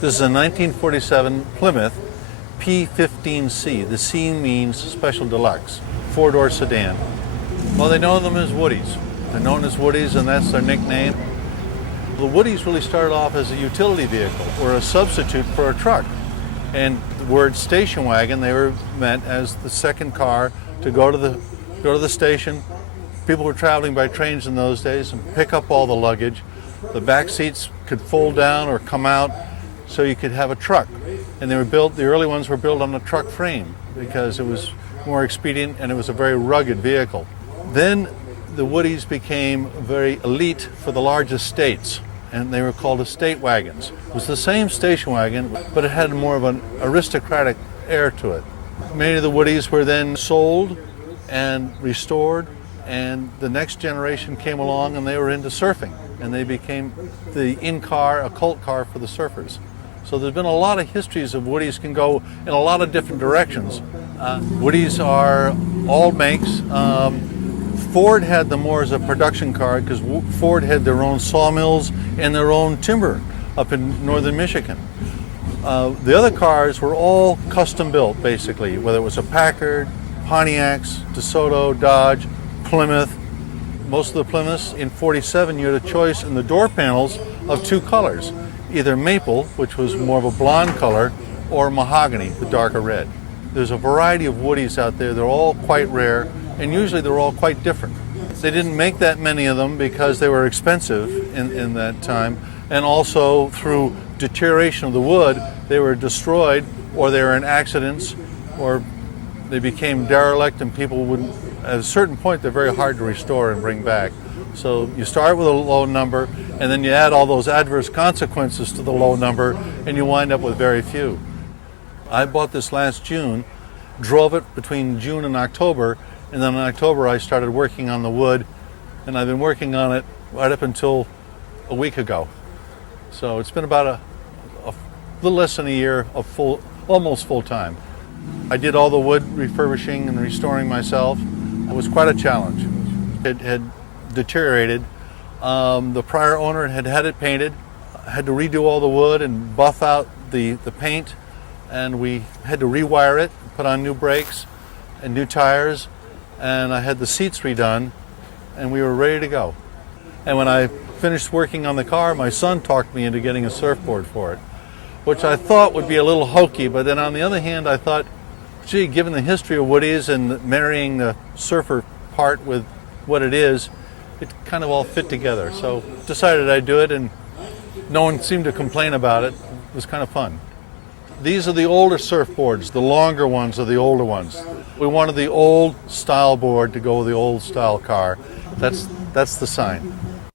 This is a 1947 Plymouth P15C. The C means Special Deluxe, four-door sedan. Well, they know them as Woodies. They're known as Woodies, and that's their nickname. The Woodies really started off as a utility vehicle or a substitute for a truck. And the word station wagon, they were meant as the second car to go to the station. People were traveling by trains in those days and pick up all the luggage. The back seats could fold down or come out so you could have a truck. And they were built, the early ones were built on a truck frame because it was more expedient and it was a very rugged vehicle. Then the Woodies became very elite for the large estates, and they were called estate wagons. It was the same station wagon, but it had more of an aristocratic air to it. Many of the Woodies were then sold and restored, and the next generation came along and they were into surfing, and they became the in-car, a cult car for the surfers. So there's been a lot of histories of Woodies can go in a lot of different directions. Woodies are all makes. Ford had them more as a production car because Ford had their own sawmills and their own timber up in northern Michigan. The other cars were all custom built, basically, whether it was a Packard, Pontiacs, DeSoto, Dodge, Plymouth. Most of the Plymouths in 47, you had a choice in the door panels of two colors, either maple, which was more of a blonde color, or mahogany, the darker red. There's a variety of Woodies out there. They're all quite rare, and usually they're all quite different. They didn't make that many of them because they were expensive in that time, and also through deterioration of the wood, they were destroyed, or they were in accidents, or they became derelict, and people wouldn't, at a certain point, they're very hard to restore and bring back. So you start with a low number, and then you add all those adverse consequences to the low number, and you wind up with very few. I bought this last June, drove it between June and October, and then in October I started working on the wood, and I've been working on it right up until a week ago. So it's been about a little less than a year of almost full time. I did all the wood refurbishing and restoring myself. It was quite a challenge. It had deteriorated. The prior owner had it painted, had to redo all the wood and buff out the paint, and we had to rewire it, put on new brakes and new tires, and I had the seats redone, and we were ready to go. And when I finished working on the car, my son talked me into getting a surfboard for it, which I thought would be a little hokey, but then on the other hand, I thought, gee, given the history of Woodies and marrying the surfer part with what it is, it kind of all fit together. So decided I'd do it, and no one seemed to complain about it. It was kind of fun. These are the older surfboards. The longer ones are the older ones. We wanted the old style board to go with the old style car. That's the sign.